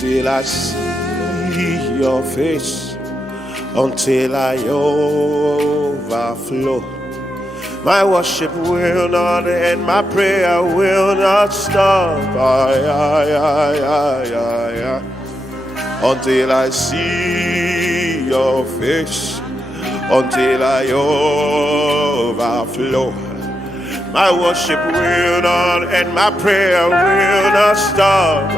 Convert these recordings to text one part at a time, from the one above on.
until I see your face, until I overflow. My worship will not end, my prayer will not stop. Until I see your face, until I overflow. My worship will not end, my prayer will not stop.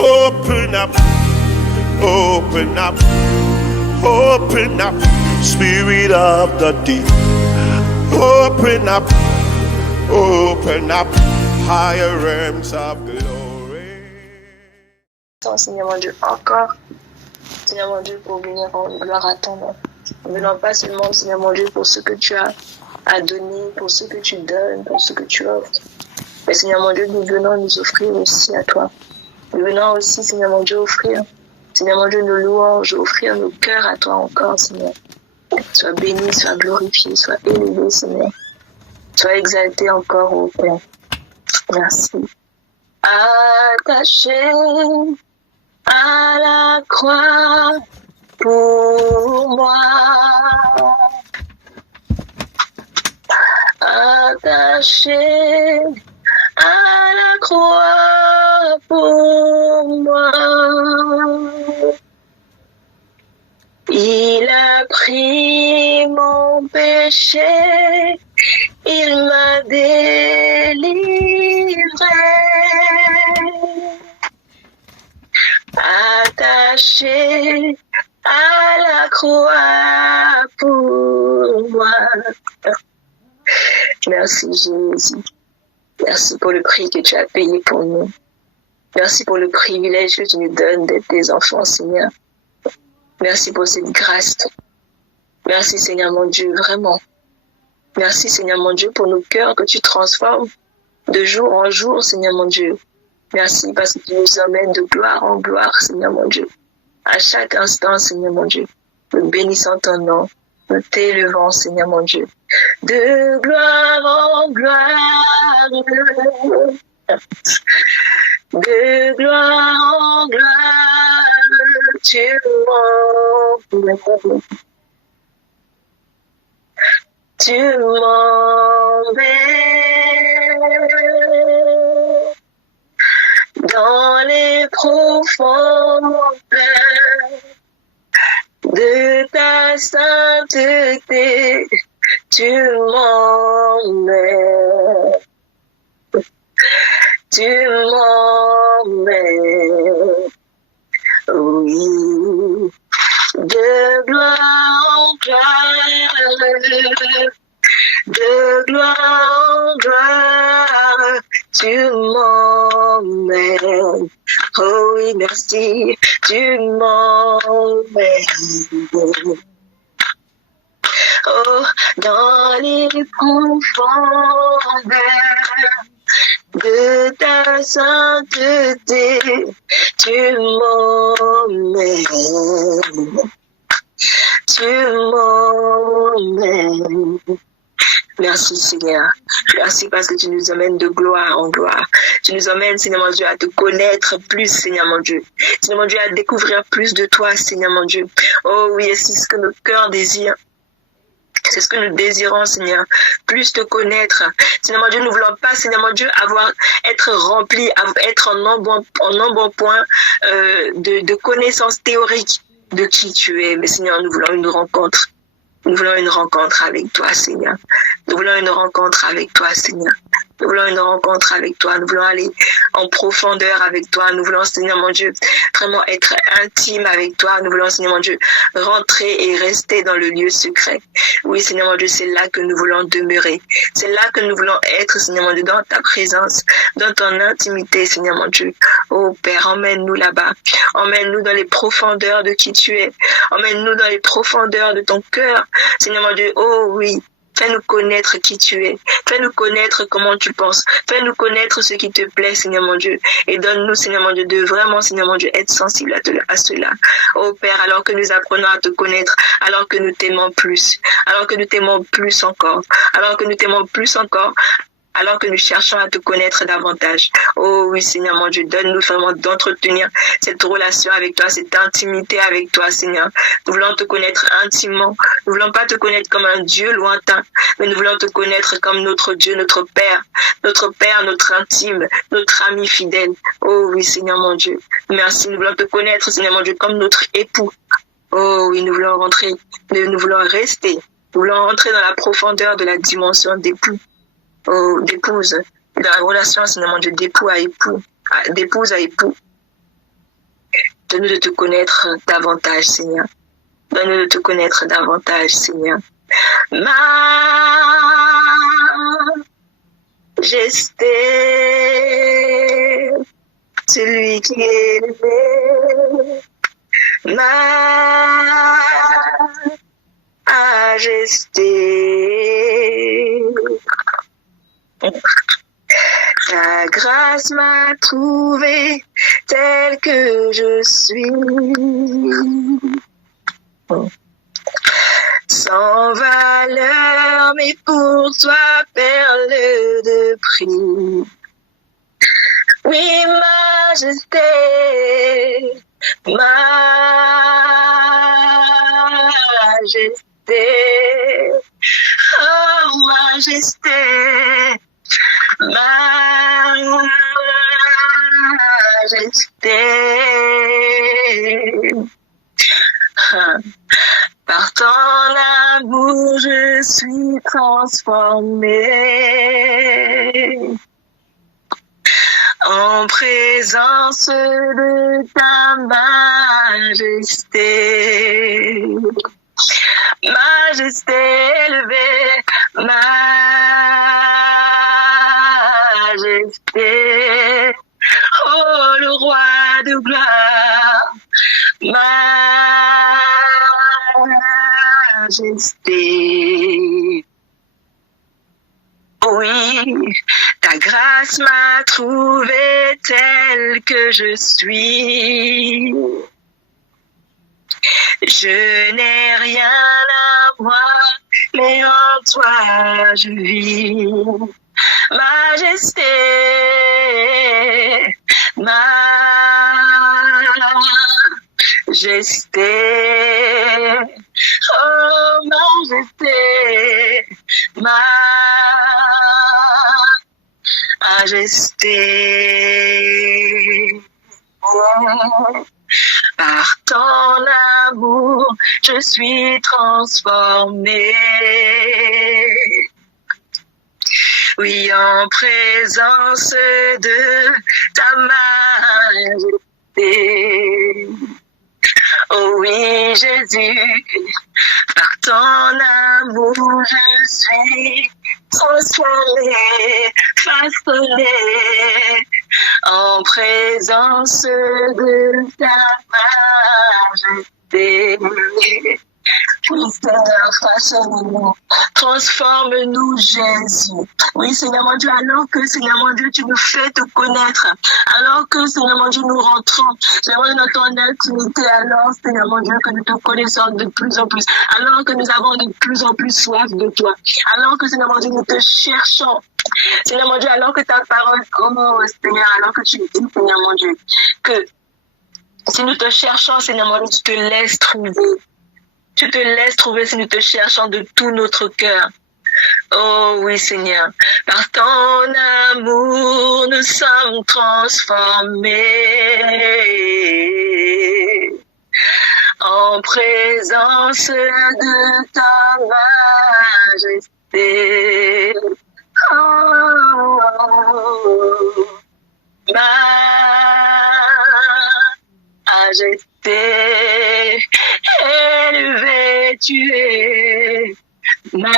Open up, open up, open up, Spirit of the deep. Open up, higher realms of glory. Seigneur mon Dieu, encore, Seigneur mon Dieu, pour venir rendre gloire à ton nom. Ne venons pas seulement, Seigneur mon Dieu, pour ce que tu as à donner, pour ce que tu donnes, pour ce que tu offres. Mais Seigneur mon Dieu, nous venons nous offrir aussi à toi. Nous venons aussi, Seigneur mon Dieu, offrir, Seigneur mon Dieu, nos louanges, offrir nos cœurs à toi encore, Seigneur. Sois béni, sois glorifié, sois élevé, Seigneur. Sois exalté encore, ô Père. Merci. Attaché à la croix pour moi, attaché à la croix pour moi, il a pris mon péché, il m'a délivré. Attaché à la croix pour moi. Merci Jésus. Merci pour le prix que tu as payé pour nous. Merci pour le privilège que tu nous donnes d'être tes enfants, Seigneur. Merci pour cette grâce. Merci Seigneur mon Dieu, vraiment. Merci Seigneur mon Dieu pour nos cœurs que tu transformes de jour en jour, Seigneur mon Dieu. Merci parce que tu nous emmènes de gloire en gloire, Seigneur mon Dieu. À chaque instant, Seigneur mon Dieu, nous bénissons ton nom, nous t'élevons, Seigneur mon Dieu. De gloire en gloire, de gloire en gloire, tu m'emmènes. Tu m'emmènes dans les profondeurs de ta sainteté, tu m'emmènes, tu m'emmènes, oui, de gloire en gloire, de gloire en gloire, tu m'emmènes. Oh oui, merci, tu m'emmènes. Oh, dans les profondeurs de ta sainteté, tu m'emmènes. Tu m'emmènes. Merci Seigneur. Merci parce que tu nous emmènes de gloire en gloire. Tu nous emmènes, Seigneur mon Dieu, à te connaître plus, Seigneur mon Dieu. Seigneur mon Dieu, à découvrir plus de toi, Seigneur mon Dieu. Oh oui, c'est ce que nos cœurs désirent. C'est ce que nous désirons, Seigneur. Plus te connaître. Seigneur mon Dieu, nous ne voulons pas, Seigneur mon Dieu, être remplis, être en nombre point de connaissances théoriques de qui tu es. Mais Seigneur, nous voulons une rencontre. Nous voulons une rencontre avec toi, Seigneur. Nous voulons une rencontre avec toi, Seigneur. Nous voulons une rencontre avec toi. Nous voulons aller en profondeur avec toi. Nous voulons, Seigneur mon Dieu, vraiment être intime avec toi. Nous voulons, Seigneur mon Dieu, rentrer et rester dans le lieu secret. Oui, Seigneur mon Dieu, c'est là que nous voulons demeurer. C'est là que nous voulons être, Seigneur mon Dieu, dans ta présence, dans ton intimité, Seigneur mon Dieu. Oh Père, emmène-nous là-bas. Emmène-nous dans les profondeurs de qui tu es. Emmène-nous dans les profondeurs de ton cœur. Seigneur mon Dieu, oh oui. Fais-nous connaître qui tu es. Fais-nous connaître comment tu penses. Fais-nous connaître ce qui te plaît, Seigneur mon Dieu. Et donne-nous, Seigneur mon Dieu, de vraiment, Seigneur mon Dieu, être sensible à cela. Oh Père, alors que nous apprenons à te connaître, alors que nous t'aimons plus, alors que nous t'aimons plus encore, alors que nous t'aimons plus encore, alors que nous cherchons à te connaître davantage. Oh oui, Seigneur mon Dieu, donne-nous vraiment d'entretenir cette relation avec toi, cette intimité avec toi, Seigneur. Nous voulons te connaître intimement. Nous voulons pas te connaître comme un Dieu lointain, mais nous voulons te connaître comme notre Dieu, notre Père, notre intime, notre ami fidèle. Oh oui, Seigneur mon Dieu. Merci, nous voulons te connaître, Seigneur mon Dieu, comme notre époux. Oh oui, nous voulons rentrer, nous voulons rester. Nous voulons rentrer dans la profondeur de la dimension d'époux, oh, d'épouse, dans la relation, Seigneur mon Dieu, d'époux à époux, d'épouse à époux. Donne-nous de te connaître davantage, Seigneur. Donne-nous de te connaître davantage, Seigneur. Majesté, celui qui est élevé. Majesté. Ta grâce m'a trouvé tel que je suis. Sans valeur, mais pour toi, perle de prix. Oui, majesté, majesté, oh majesté, majesté. Par ton amour, je suis transformée. En présence de ta majesté. Majesté élevée, majesté. Oh, le roi de gloire, majesté. Oui, ta grâce m'a trouvé tel que je suis. Je n'ai rien à moi, mais en toi je vis. Majesté, majesté, oh majesté, majesté. Par ton amour, je suis transformée. Oui, en présence de ta majesté. Oh oui, Jésus, par ton amour, je suis transformée, façonnée, en présence de ta majesté. Oui, Seigneur, façonne-nous, transforme-nous, Jésus. Oui, Seigneur mon Dieu, alors que, Seigneur mon Dieu, tu nous fais te connaître, alors que, Seigneur mon Dieu, nous rentrons, Seigneur mon Dieu, dans ton intimité, alors, Seigneur mon Dieu, que nous te connaissons de plus en plus, alors que nous avons de plus en plus soif de toi, alors que, Seigneur mon Dieu, nous te cherchons. Seigneur mon Dieu, alors que ta parole, oh Seigneur, alors que tu dis, Seigneur mon Dieu, que si nous te cherchons, Seigneur mon Dieu, tu te laisses trouver. Tu te laisses trouver si nous te cherchons de tout notre cœur. Oh oui, Seigneur. Par ton amour, nous sommes transformés. En présence de ta majesté. Oh, majesté, élevé tu es, majesté.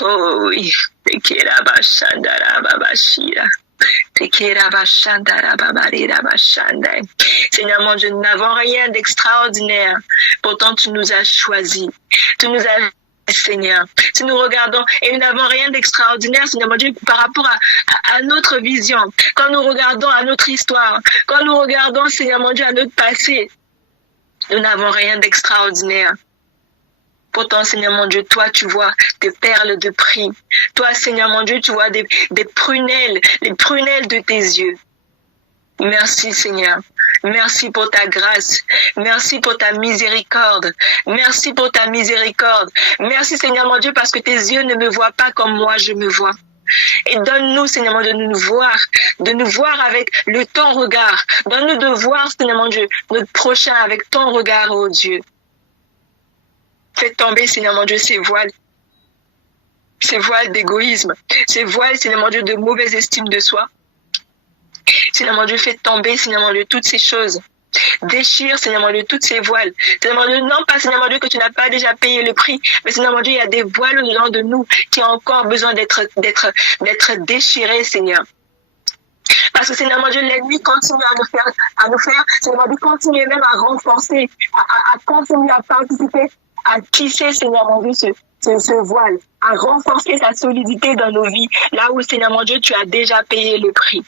Oh oui, Seigneur mon Dieu, nous n'avons rien d'extraordinaire, pourtant tu nous as choisis, tu nous as, Seigneur, si nous regardons et nous n'avons rien d'extraordinaire, Seigneur mon Dieu, par rapport à notre vision, quand nous regardons à notre histoire, quand nous regardons, Seigneur mon Dieu, à notre passé, Nous n'avons rien d'extraordinaire. Pourtant, Seigneur mon Dieu, toi, tu vois des perles de prix. Toi, Seigneur mon Dieu, tu vois des prunelles, les prunelles de tes yeux. Merci, Seigneur. Merci pour ta grâce. Merci pour ta miséricorde. Merci pour ta miséricorde. Merci, Seigneur mon Dieu, parce que tes yeux ne me voient pas comme moi je me vois. Et donne-nous, Seigneur mon Dieu, de nous voir avec ton regard. Donne-nous de voir, Seigneur mon Dieu, notre prochain avec ton regard, oh Dieu. Fais tomber, Seigneur mon Dieu, ces voiles d'égoïsme, ces voiles, Seigneur mon Dieu, de mauvaise estime de soi. Seigneur mon Dieu, fais tomber, Seigneur mon Dieu, toutes ces choses. Déchire, Seigneur mon Dieu, toutes ces voiles. Seigneur mon Dieu, non pas, Seigneur mon Dieu, que tu n'as pas déjà payé le prix, mais Seigneur mon Dieu, il y a des voiles au-dedans de nous qui ont encore besoin d'être déchirées, Seigneur. Parce que Seigneur mon Dieu, l'ennemi continue à nous faire, Seigneur mon Dieu, continue même à renforcer, à continuer à participer, à tisser, Seigneur mon Dieu, ce voile, à renforcer sa solidité dans nos vies, là où, Seigneur mon Dieu, tu as déjà payé le prix.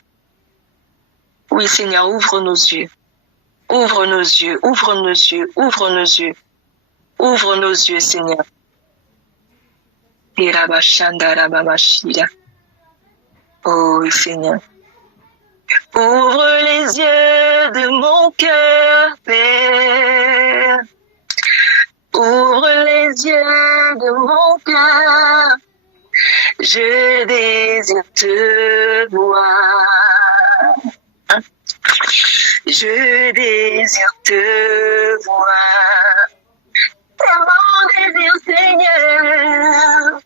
Oui, Seigneur, ouvre nos yeux. Ouvre nos yeux, ouvre nos yeux, ouvre nos yeux. Ouvre nos yeux, Seigneur. Oh, oui, Seigneur. Ouvre les yeux de mon cœur, Père. Ouvre les yeux de mon cœur. Je désire te voir. Je désire te voir. C'est mon désir, Seigneur.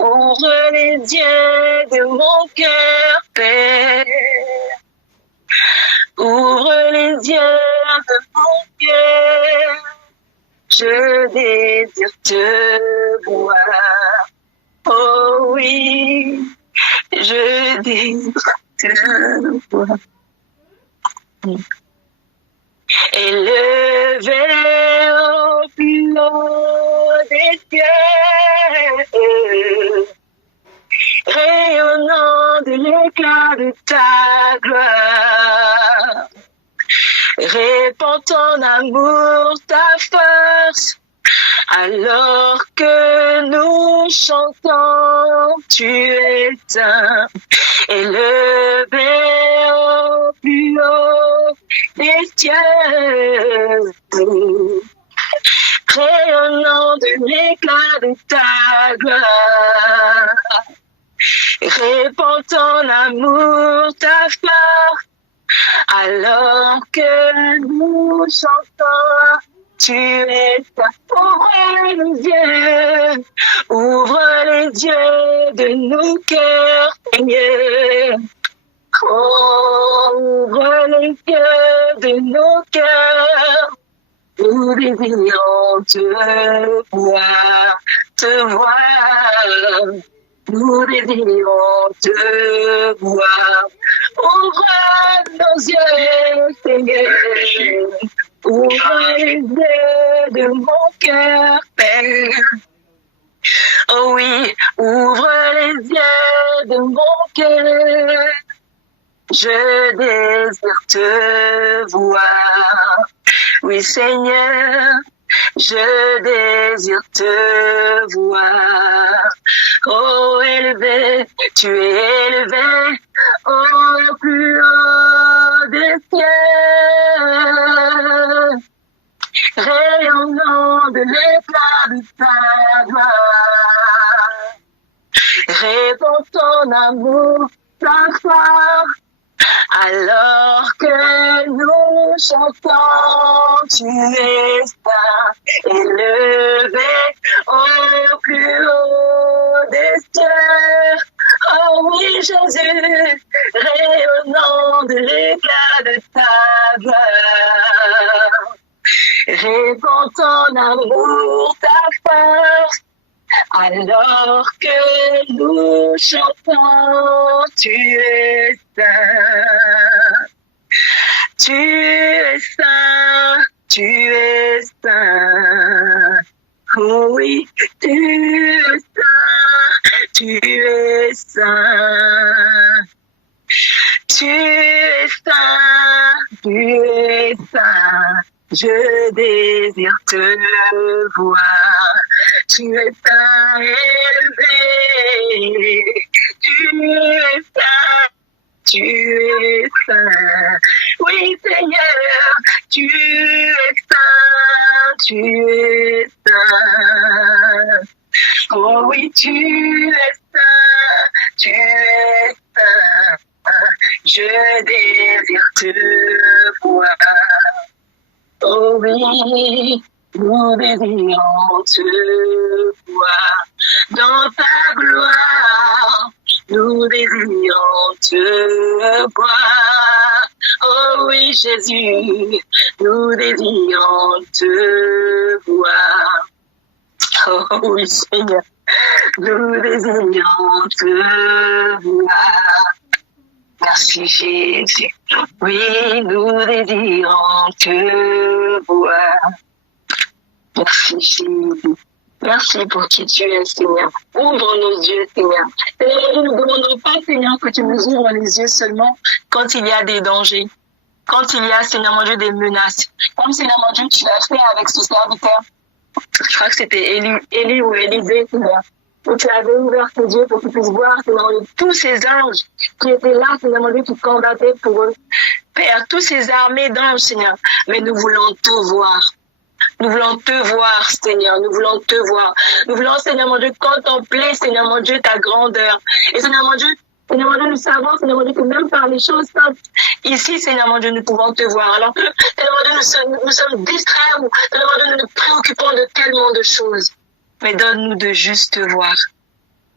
Ouvre les yeux de mon cœur, Père. Ouvre les yeux de mon cœur. Je désire te voir. Oh oui, je désire te voir. Élevé au plus haut des cieux, rayonnant de l'éclat de ta gloire, répands ton amour, ta force, alors que nous chantons, tu es saint, élevé au plus haut des cieux, rayonnant de l'éclat de ta gloire, répands ton amour, ta force, alors que nous chantons, tu es ta. Ouvre les yeux de nos cœurs, Seigneur. Ouvre les yeux de nos cœurs. Nous désirons te voir, te voir. Nous désirons te voir. Ouvre nos yeux, Seigneur. Ouvre les yeux de mon cœur, Père. Oh oui, ouvre les yeux de mon cœur. Je désire te voir. Oui, Seigneur, je désire te voir. Oh, élevé, tu es élevé au plus haut des cieux, rayonnant de l'éclat de ta gloire. Réponds ton amour, ta force, alors que nous chantons, tu es saint, élevé au plus haut des cieux. Oh oui, Jésus, rayonnant de l'éclat de ta gloire. Réponds ton amour, ta force, alors que nous chantons, tu es saint, tu es saint, tu es saint. Oh oui, tu es saint, tu es saint. Tu es saint, tu es saint. Je désire te voir. Tu es saint élevé. Tu es saint. Tu es saint. Oui, Seigneur, tu es saint. Tu es saint. Oh oui, tu es saint. Tu es saint. Je désire te voir. Oh oui, nous désirons te voir dans ta gloire. Nous désirons te voir. Oh oui, Jésus, nous désirons te voir. Oh oui, Seigneur, nous désirons te voir. Merci Jésus. Oui, nous désirons te voir. Merci Jésus. Merci pour qui tu es, Seigneur. Ouvre nos yeux, Seigneur. Seigneur, nous ne demandons pas, Seigneur, que tu nous ouvres les yeux seulement quand il y a des dangers, quand il y a, Seigneur mon Dieu, des menaces. Comme, Seigneur mon Dieu, tu l'as fait avec ce serviteur. Je crois que c'était Élie ou Élisée, Seigneur. Où tu avais ouvert tes yeux pour qu'ils puissent voir, Seigneur, tous ces anges qui étaient là, Seigneur mon Dieu, qui combattaient pour eux. Père, tous ces armées d'anges, Seigneur, mais nous voulons te voir. Nous voulons te voir, Seigneur. Nous voulons te voir. Nous voulons, Seigneur mon Dieu, contempler, Seigneur mon Dieu, ta grandeur. Et Seigneur mon Dieu, nous savons, Seigneur mon Dieu, que même par les choses simples, ici, Seigneur mon Dieu, nous pouvons te voir. Alors que, Seigneur mon Dieu, nous sommes distraits ou, Seigneur mon Dieu, nous nous préoccupons de tellement de choses. Mais donne-nous de juste voir.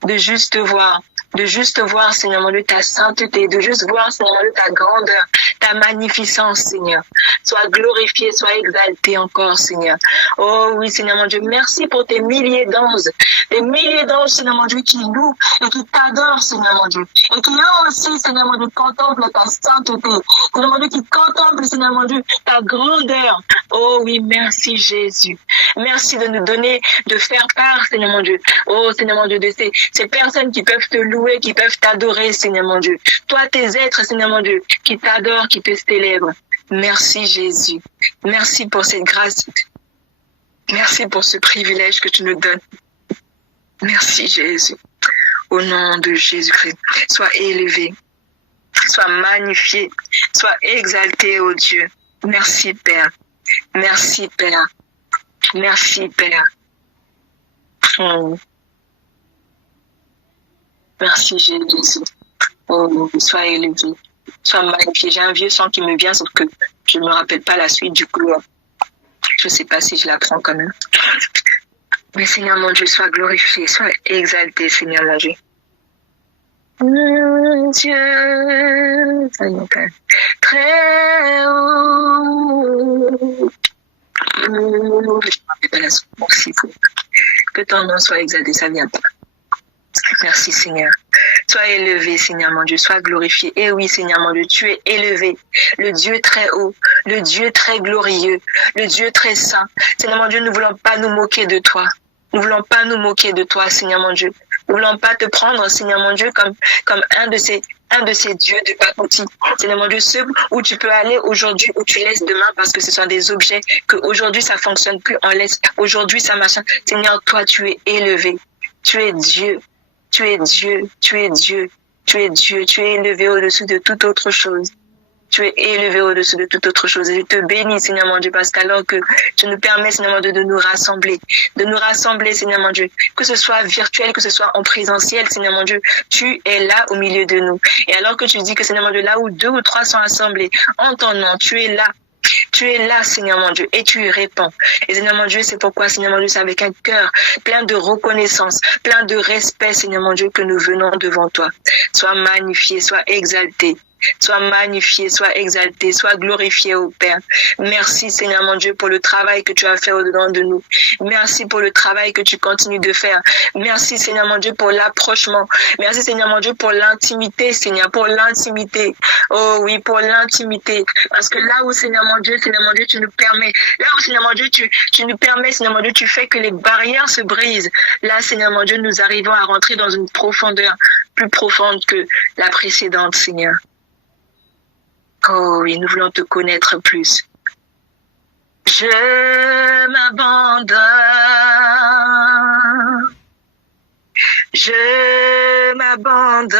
De juste voir. De juste voir, Seigneur mon Dieu, ta sainteté, de juste voir, Seigneur mon Dieu, ta grandeur, ta magnificence, Seigneur. Sois glorifié, sois exalté encore, Seigneur. Oh oui, Seigneur mon Dieu, merci pour tes milliers d'anges. Des milliers d'anges, Seigneur mon Dieu, qui louent et qui t'adorent, Seigneur mon Dieu. Et qui eux aussi, Seigneur mon Dieu, contemplent ta sainteté. Seigneur mon Dieu, qui contemplent, Seigneur mon Dieu, ta grandeur. Oh oui, merci Jésus. Merci de nous donner, de faire part, Seigneur mon Dieu. Oh, Seigneur mon Dieu, de ces personnes qui peuvent te louer, qui peuvent t'adorer, Seigneur mon Dieu. Toi, tes êtres, Seigneur mon Dieu, qui t'adorent, qui te célèbrent. Merci Jésus. Merci pour cette grâce. Merci pour ce privilège que tu nous donnes. Merci Jésus. Au nom de Jésus-Christ, sois élevé, sois magnifié, sois exalté, ô Dieu. Merci Père. Merci Père. Merci Père. Merci Jésus. Oh, sois élevé, sois magnifié. J'ai un vieux son qui me vient, sauf que je ne me rappelle pas la suite du coup. Je ne sais pas si je l'apprends quand même. Mais Seigneur mon Dieu, sois glorifié, sois exalté, Seigneur mon Dieu. Dieu, très haut. Je ne me rappelle pas la suite. Merci. Que ton nom soit exalté, ça vient pas. Merci Seigneur. Sois élevé, Seigneur mon Dieu, sois glorifié. Et oui, Seigneur mon Dieu, tu es élevé. Le Dieu très haut, le Dieu très glorieux, le Dieu très saint. Seigneur mon Dieu, nous ne voulons pas nous moquer de toi. Nous ne voulons pas nous moquer de toi, Seigneur mon Dieu. Nous ne voulons pas te prendre, Seigneur mon Dieu, comme un de ces dieux de pacotille. Seigneur mon Dieu, ceux où tu peux aller aujourd'hui, où tu laisses demain, parce que ce sont des objets que aujourd'hui ça fonctionne plus, on laisse aujourd'hui ça machin. Seigneur, toi, tu es élevé. Tu es Dieu. Tu es Dieu, tu es Dieu, tu es Dieu, tu es élevé au-dessus de toute autre chose. Tu es élevé au-dessus de toute autre chose. Et je te bénis, Seigneur mon Dieu, parce qu'alors que tu nous permets, Seigneur mon Dieu, de nous rassembler, Seigneur mon Dieu, que ce soit virtuel, que ce soit en présentiel, Seigneur mon Dieu, tu es là au milieu de nous. Et alors que tu dis que, Seigneur mon Dieu, là où 2 ou 3 sont assemblés en ton nom, tu es là. Tu es là, Seigneur mon Dieu, et tu y réponds. Et Seigneur mon Dieu, c'est pourquoi, Seigneur mon Dieu, c'est avec un cœur plein de reconnaissance, plein de respect, Seigneur mon Dieu, que nous venons devant toi. Sois magnifié, sois exalté. Sois magnifié, sois exalté, sois glorifié, ô Père. Merci, Seigneur mon Dieu, pour le travail que tu as fait au-dedans de nous. Merci pour le travail que tu continues de faire. Merci, Seigneur mon Dieu, pour l'approchement. Merci, Seigneur mon Dieu, pour l'intimité, Seigneur, pour l'intimité. Oh oui, pour l'intimité. Parce que là où, Seigneur mon Dieu, tu nous permets, là où, Seigneur mon Dieu, tu nous permets, Seigneur mon Dieu, tu fais que les barrières se brisent. Là, Seigneur mon Dieu, nous arrivons à rentrer dans une profondeur plus profonde que la précédente, Seigneur. Oh oui, nous voulons te connaître plus. Je m'abandonne. Je m'abandonne.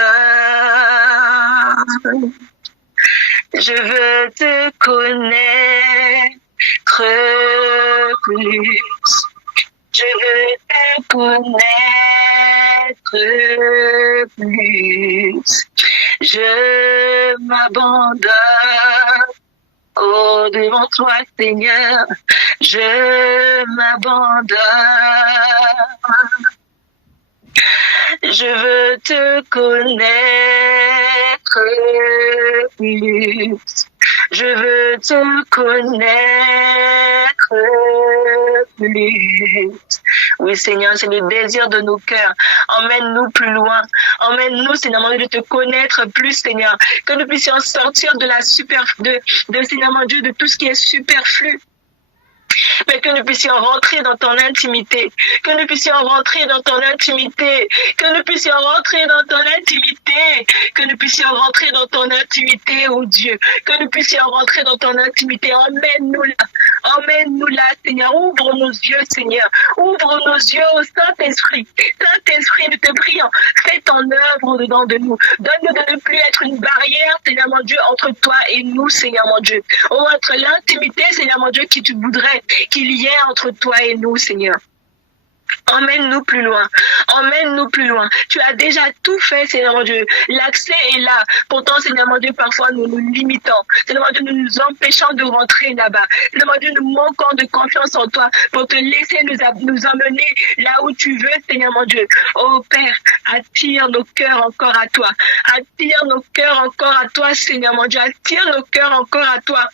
Je veux te connaître plus. Je veux te connaître plus. Je m'abandonne. Oh, devant toi, Seigneur, je m'abandonne. Je veux te connaître plus. Je veux te connaître plus. Oui, Seigneur, c'est le désir de nos cœurs. Emmène-nous plus loin. Emmène-nous, Seigneur, mon Dieu, de te connaître plus, Seigneur. Que nous puissions sortir de la Seigneur, mon Dieu, de tout ce qui est superflu. Mais que nous puissions rentrer dans ton intimité, que nous puissions rentrer dans ton intimité, que nous puissions rentrer dans ton intimité, que nous puissions rentrer dans ton intimité, oh Dieu, que nous puissions rentrer dans ton intimité. Emmène-nous là, Seigneur. Ouvre nos yeux, Seigneur. Ouvre nos yeux au Saint-Esprit. Saint-Esprit, nous te prions, fais ton œuvre dedans de nous. Donne-nous de ne plus être une barrière, Seigneur mon Dieu, entre toi et nous, Seigneur mon Dieu. Oh, entre l'intimité, Seigneur mon Dieu, qui tu voudrais qu'il y ait entre toi et nous, Seigneur. Emmène-nous plus loin. Emmène-nous plus loin. Tu as déjà tout fait, Seigneur mon Dieu. L'accès est là. Pourtant, Seigneur mon Dieu, parfois nous nous limitons. Seigneur mon Dieu, nous nous empêchons de rentrer là-bas. Seigneur mon Dieu, nous manquons de confiance en toi pour te laisser nous emmener là où tu veux, Seigneur mon Dieu. Oh Père, attire nos cœurs encore à toi. Attire nos cœurs encore à toi, Seigneur mon Dieu. Attire nos cœurs encore à toi.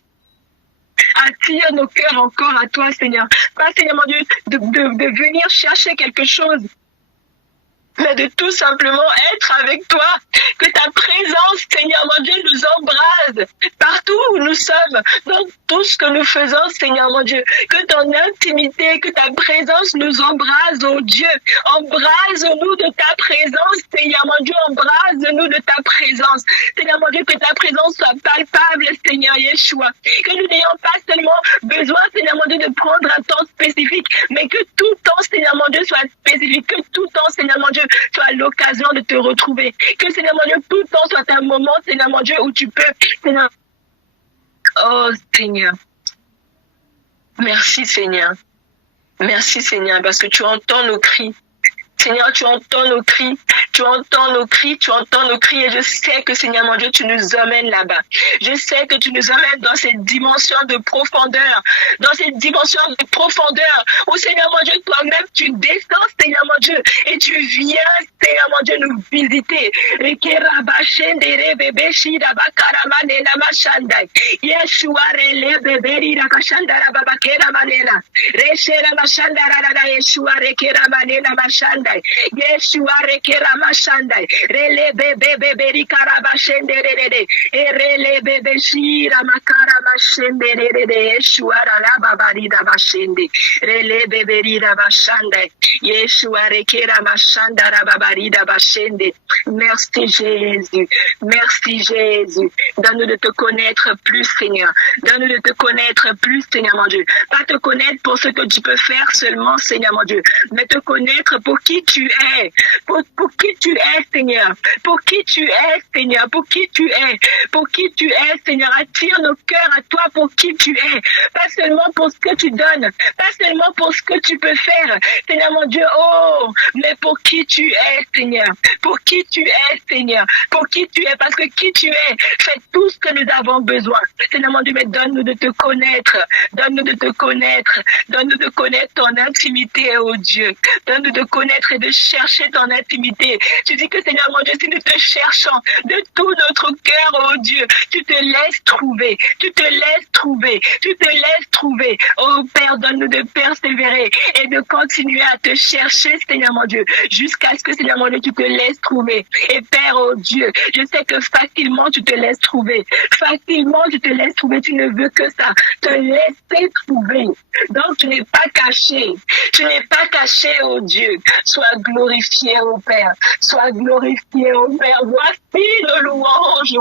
Attire nos cœurs encore à toi, Seigneur. Pas, Seigneur mon Dieu, de venir chercher quelque chose, mais de tout simplement être avec toi. Que ta présence, Seigneur mon Dieu, nous embrase partout où nous sommes, dans tout ce que nous faisons, Seigneur mon Dieu. Que ton intimité, que ta présence nous embrase, oh Dieu. Embrase-nous de ta présence, Seigneur mon Dieu. Embrase-nous de ta présence. Seigneur mon Dieu, que ta présence soit palpable, Seigneur Yeshua. Que nous n'ayons pas seulement besoin, Seigneur mon Dieu, de prendre un temps spécifique, mais que tout temps, Seigneur mon Dieu, soit spécifique. Que tout temps, Seigneur mon Dieu, soit l'occasion de te retrouver. Que, Seigneur mon Dieu, tout temps soit un moment, Seigneur mon Dieu, où tu peux, Seigneur. Oh, Seigneur. Merci, Seigneur. Merci, Seigneur, parce que tu entends nos cris. Seigneur, tu entends nos cris, tu entends nos cris, tu entends nos cris et je sais que, Seigneur mon Dieu, tu nous emmènes là-bas. Je sais que tu nous emmènes dans cette dimension de profondeur, où, Seigneur mon Dieu, toi-même, tu descends, Seigneur mon Dieu, et tu viens, Seigneur mon Dieu, nous visiter. Yeshua rekera mashandai rele bebe bebe karabashende rede rele bebe shira makara mashende rede Yeshua la babarida bashende rele bebe rida bashandai Yeshua rekera mashandara babarida bashende. Merci Jésus, merci Jésus. Donne-nous de te connaître plus, Seigneur. Donne-nous de te connaître plus, Seigneur mon Dieu. Pas te connaître pour ce que tu peux faire seulement, Seigneur mon Dieu, mais te connaître pour qui tu es, pour qui tu es, Seigneur, pour qui tu es, Seigneur, pour qui tu es, Seigneur. Attire nos cœurs à toi pour qui tu es, pas seulement pour ce que tu donnes, pas seulement pour ce que tu peux faire, Seigneur mon Dieu, oh, mais pour qui tu es, Seigneur, pour qui tu es, Seigneur, pour qui tu es, parce que qui tu es fait tout ce que nous avons besoin, Seigneur mon Dieu. Mais donne-nous de te connaître, donne-nous de te connaître, donne-nous de connaître ton intimité, oh Dieu, donne-nous de connaître et de chercher ton intimité. Tu dis que, Seigneur mon Dieu, si nous te cherchons de tout notre cœur, oh Dieu, tu te laisses trouver, tu te laisses trouver, tu te laisses trouver. Oh Père, donne-nous de persévérer et de continuer à te chercher, Seigneur mon Dieu, jusqu'à ce que, Seigneur mon Dieu, tu te laisses trouver. Et Père, oh Dieu, je sais que facilement tu te laisses trouver, facilement tu te laisses trouver, tu ne veux que ça, te laisser trouver. Donc tu n'es pas caché, oh Dieu. Sois glorifié, oh Père. Sois glorifié, ô Père. Voici nos louanges,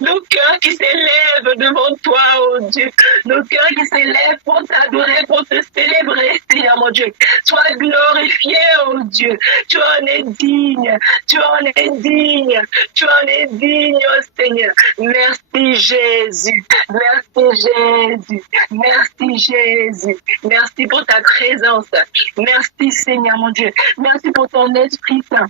nos cœurs qui s'élèvent devant toi, ô Dieu. Nos cœurs qui s'élèvent pour t'adorer, pour te célébrer, Seigneur mon Dieu. Sois glorifié, ô Dieu. Tu en es digne, tu en es digne, tu en es digne, ô Seigneur. Merci Jésus, merci Jésus, merci Jésus. Merci pour ta présence. Merci Seigneur mon Dieu. Merci pour ton Esprit Saint.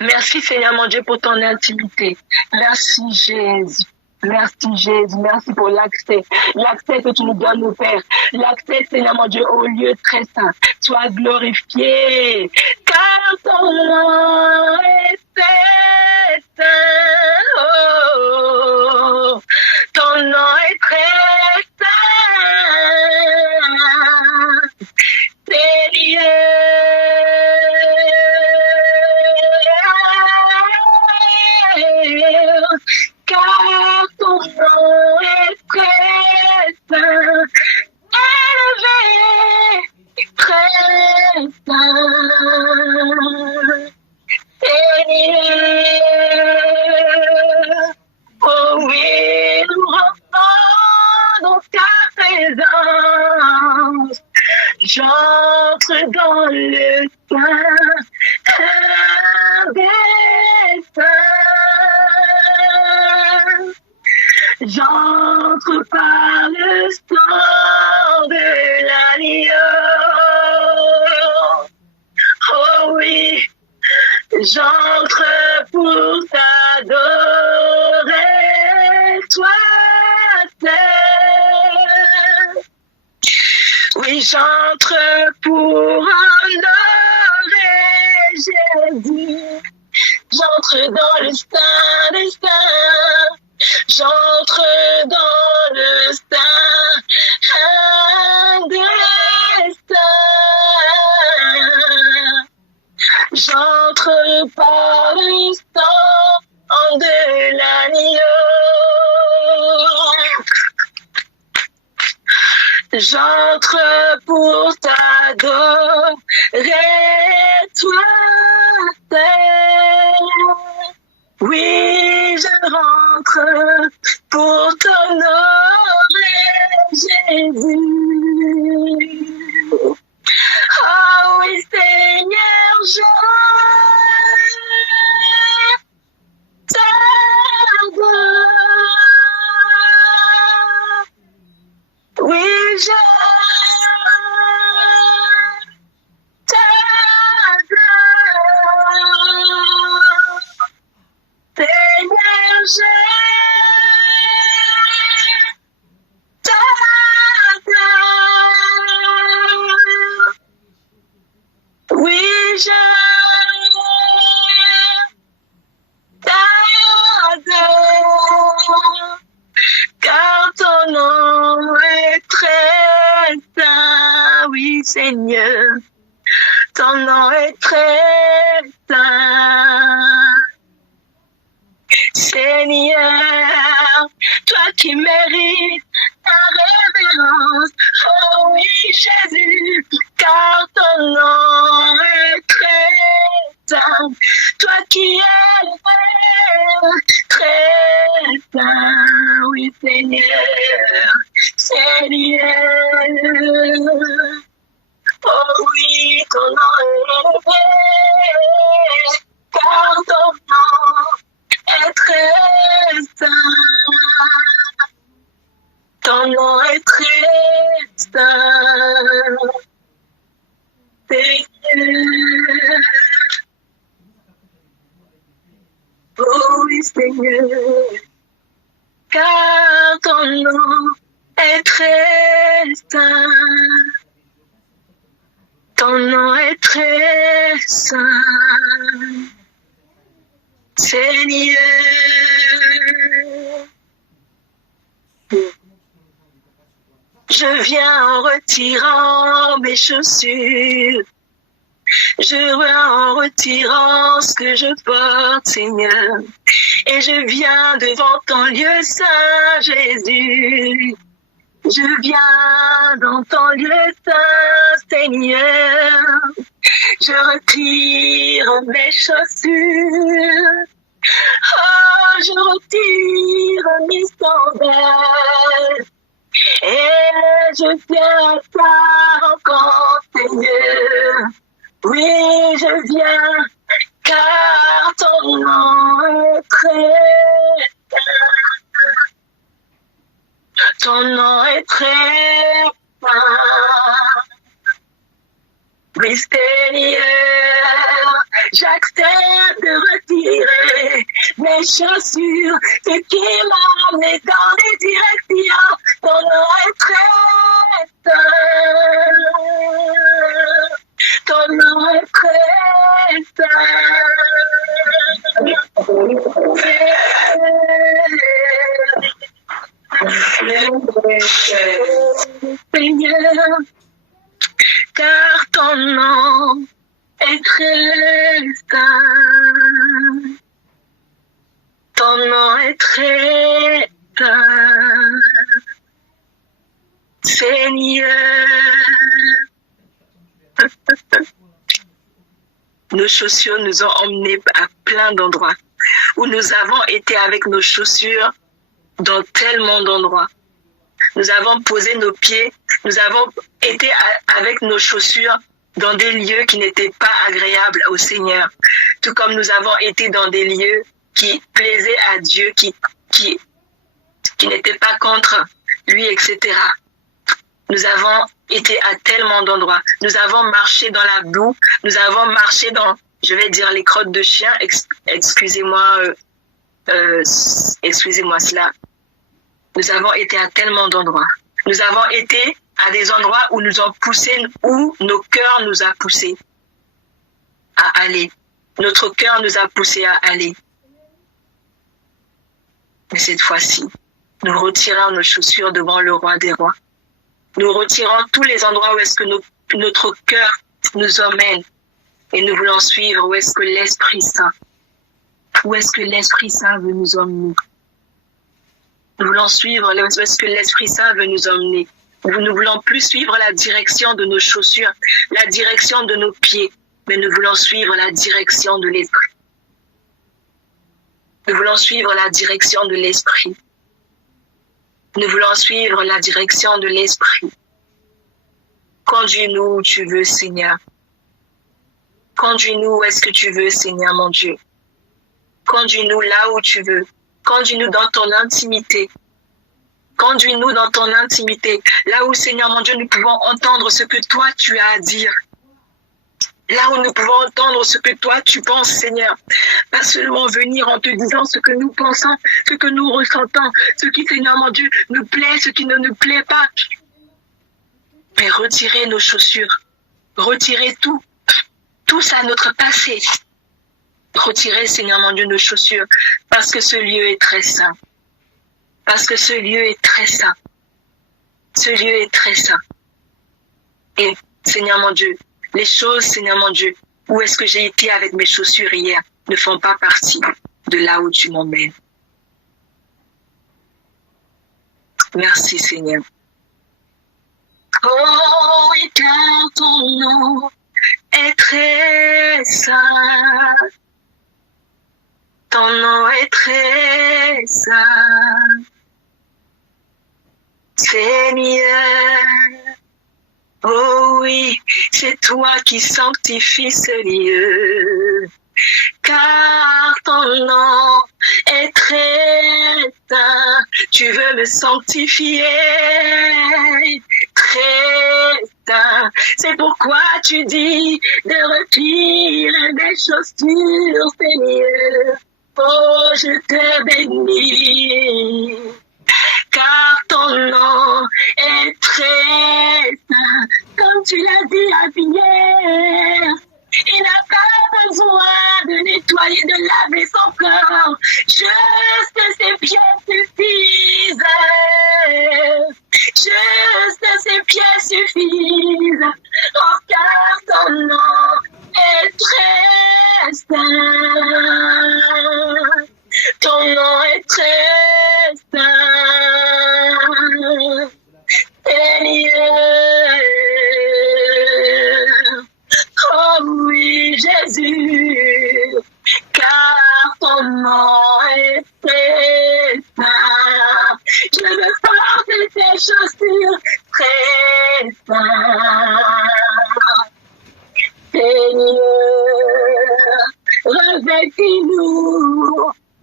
Merci Seigneur mon Dieu pour ton intimité. Merci Jésus. Merci Jésus, merci pour l'accès que tu nous donnes, au Père. L'accès, Seigneur mon Dieu, au lieu très saint. Sois glorifié, car ton nom est très saint. Oh, ton nom est très saint. Seigneur. Car ton nom est très saint, élevé, très saint. Seigneur, oh oui, nous rentrons dans ta présence. J'entre dans le sein des saints. J'entre par le sang de l'agneau. Oh oui, j'entre pour t'adorer, toi seul. Oui, j'entre pour honorer Jésus. J'entre dans le sein des saints. J'entre dans le sein des saints. J'entre par le sang de l'agneau. J'entre pour t'adorer, toi seul. Oui, je rentre pour t'honorer, Jésus. Oh oui, Seigneur, je t'adore. Oui, je t'adore. Seigneur, je t'adore. Oui, je t'adore. Car ton nom est très saint, oui Seigneur, ton nom est très saint. Seigneur, toi qui mérites ta révérence, oh oui Jésus, car ton nom est très saint. Toi qui es très saint, oui Seigneur, Seigneur. Oh oui, ton nom est élevé, car ton nom est très saint. Ton nom est très saint. Seigneur. Oh oui, Seigneur, car ton nom est très saint. Ton nom est très saint. Seigneur. Je viens en retirant mes chaussures. Je viens en retirant ce que je porte, Seigneur. Et je viens devant ton lieu saint, Jésus. Je viens dans ton lieu saint, Seigneur. Je retire mes chaussures. Oh, je retire mes sandales. Et je viens à ta rencontre, Seigneur. Oui, je viens, car ton nom est très saint. Ton nom est très saint. Oui, Seigneur, j'accepte de retirer mes chaussures, ce qui m'a amené dans des directions. Ton nom est très saint. Ton nom est très saint. Seigneur, car ton nom est très saint. Ton nom est très saint. Seigneur, nos chaussures nous ont emmenés à plein d'endroits où nous avons été avec nos chaussures dans tellement d'endroits. Nous avons posé nos pieds, nous avons été avec nos chaussures dans des lieux qui n'étaient pas agréables au Seigneur. Tout comme nous avons été dans des lieux qui plaisaient à Dieu, qui n'étaient pas contre lui, etc. Nous avons été à tellement d'endroits. Nous avons marché dans la boue, nous avons marché dans, je vais dire, les crottes de chien. Excusez-moi cela. Nous avons été à tellement d'endroits. Nous avons été à des endroits où nous ont poussé, où nos cœurs nous a poussés à aller. Notre cœur nous a poussés à aller. Mais cette fois-ci, nous retirons nos chaussures devant le roi des rois. Nous retirons tous les endroits où est-ce que notre cœur nous emmène. Et nous voulons suivre où est-ce que l'Esprit Saint veut nous emmener. Nous voulons suivre où est-ce que l'Esprit Saint veut nous emmener. Nous ne voulons plus suivre la direction de nos chaussures, la direction de nos pieds, mais nous voulons suivre la direction de l'Esprit. Nous voulons suivre la direction de l'Esprit. Nous voulons suivre la direction de l'Esprit. Conduis-nous où tu veux, Seigneur. Conduis-nous où est-ce que tu veux, Seigneur, mon Dieu. Conduis-nous là où tu veux. Conduis-nous dans ton intimité. Conduis-nous dans ton intimité. Là où, Seigneur, mon Dieu, nous pouvons entendre ce que toi, tu as à dire. Là où nous pouvons entendre ce que toi, tu penses, Seigneur. Pas seulement venir en te disant ce que nous pensons, ce que nous ressentons, ce qui, Seigneur, mon Dieu, nous plaît, ce qui ne nous plaît pas. Mais retirer nos chaussures. Retirer tout ça, notre passé. Retirer, Seigneur, mon Dieu, nos chaussures. Parce que ce lieu est très saint. Parce que ce lieu est très saint. Ce lieu est très saint. Et, Seigneur, mon Dieu, les choses, Seigneur mon Dieu, où est-ce que j'ai été avec mes chaussures hier, ne font pas partie de là où tu m'emmènes. Merci, Seigneur. Oh, et car ton nom est très saint. Ton nom est très saint. Seigneur. Oh oui, c'est toi qui sanctifies ce lieu, car ton nom est très saint. Tu veux me sanctifier, très saint. C'est pourquoi tu dis de retirer des chaussures, Seigneur. Oh, je te bénis. Car ton nom est très saint, comme tu l'as dit à Pierre. Il n'a pas besoin de nettoyer, de laver son corps, juste ses pieds suffisent. Juste ses pieds suffisent. Oh, car ton nom est très saint. Ton nom est très saint, Seigneur. Oh oui.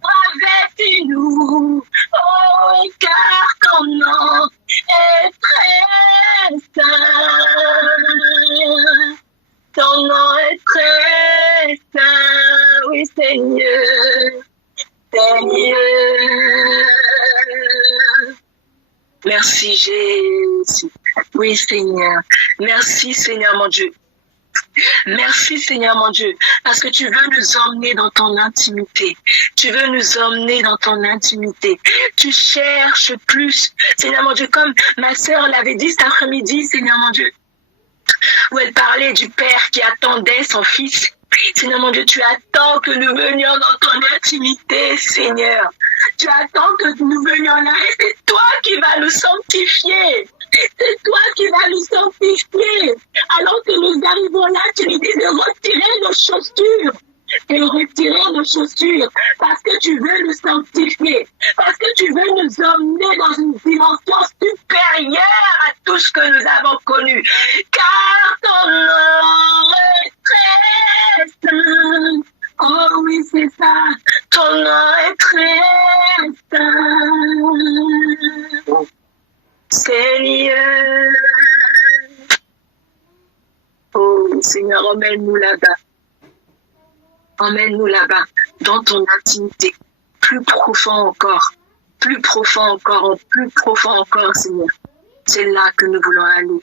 revêtis-nous, oh, car ton nom est très saint. Ton nom est très saint, oui Seigneur, Seigneur. Merci Jésus, oui Seigneur. Merci Seigneur mon Dieu. Merci Seigneur mon Dieu, parce que tu veux nous emmener dans ton intimité. Tu veux nous emmener dans ton intimité. Tu cherches plus, Seigneur mon Dieu, comme ma sœur l'avait dit cet après-midi, Seigneur mon Dieu, où elle parlait du Père qui attendait son Fils. Seigneur mon Dieu, tu attends que nous venions dans ton intimité, Seigneur. Tu attends que nous venions là et c'est toi qui vas nous sanctifier. C'est toi qui vas nous sanctifier. Alors que nous arrivons là, tu nous dis de retirer nos chaussures. De retirer nos chaussures. Parce que tu veux nous sanctifier. Parce que tu veux nous emmener dans une dimension supérieure à tout ce que nous avons connu. Car ton nom est très saint. Oh oui, c'est ça. Ton nom est très saint. Seigneur. Oh Seigneur, emmène-nous là-bas. Emmène-nous là-bas, dans ton intimité. Plus profond encore, plus profond encore, plus profond encore, Seigneur. C'est là que nous voulons aller.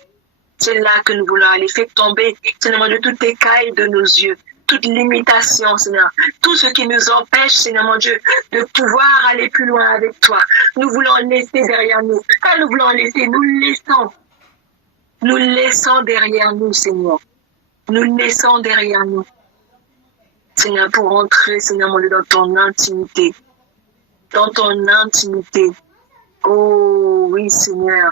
C'est là que nous voulons aller. Fais tomber, Seigneur mon Dieu, toutes les cailles de nos yeux, toute limitation, Seigneur. Tout ce qui nous empêche, Seigneur mon Dieu, de pouvoir aller plus loin avec toi. Nous voulons laisser derrière nous. Quand nous voulons laisser, nous le laissons. Nous le laissons derrière nous, Seigneur. Nous le laissons derrière nous. Seigneur, pour entrer, Seigneur mon Dieu, dans ton intimité. Dans ton intimité. Oh oui, Seigneur.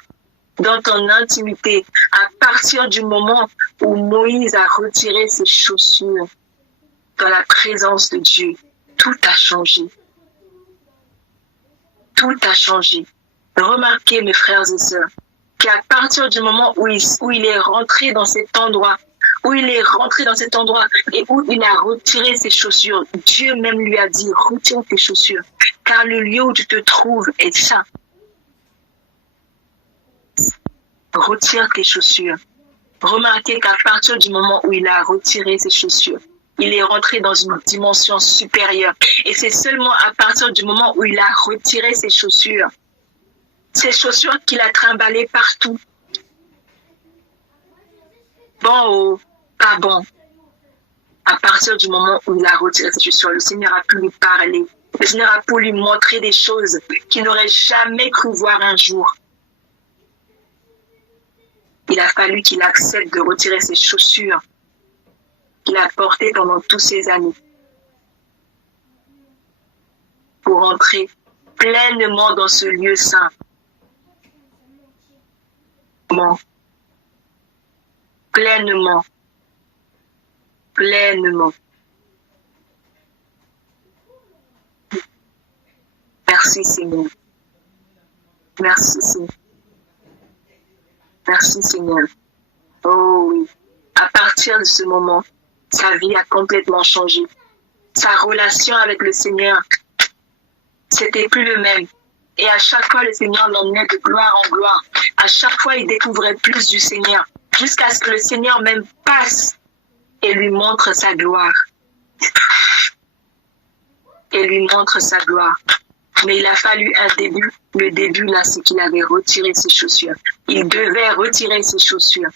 Dans ton intimité, à partir du moment où Moïse a retiré ses chaussures dans la présence de Dieu, tout a changé. Tout a changé. Remarquez, mes frères et sœurs, qu'à partir du moment où il est rentré dans cet endroit, et où il a retiré ses chaussures, Dieu même lui a dit, retire tes chaussures, car le lieu où tu te trouves est saint. Retire tes chaussures. Remarquez qu'à partir du moment où il a retiré ses chaussures, il est rentré dans une dimension supérieure. Et c'est seulement à partir du moment où il a retiré ses chaussures qu'il a trimballées partout. Bon ou pas bon. À partir du moment où il a retiré ses chaussures, le Seigneur a pu lui parler. Le Seigneur a pu lui montrer des choses qu'il n'aurait jamais cru voir un jour. Il a fallu qu'il accepte de retirer ses chaussures qu'il a portées pendant toutes ces années pour entrer pleinement dans ce lieu saint. Pleinement. Merci Seigneur. Merci Seigneur. Merci Seigneur. Oh oui. À partir de ce moment, sa vie a complètement changé. Sa relation avec le Seigneur, c'était plus le même. Et à chaque fois, le Seigneur l'emmenait de gloire en gloire. À chaque fois, il découvrait plus du Seigneur. Jusqu'à ce que le Seigneur même passe et lui montre sa gloire. Mais il a fallu un début. Le début, là, c'est qu'il avait retiré ses chaussures. Il devait retirer ses chaussures.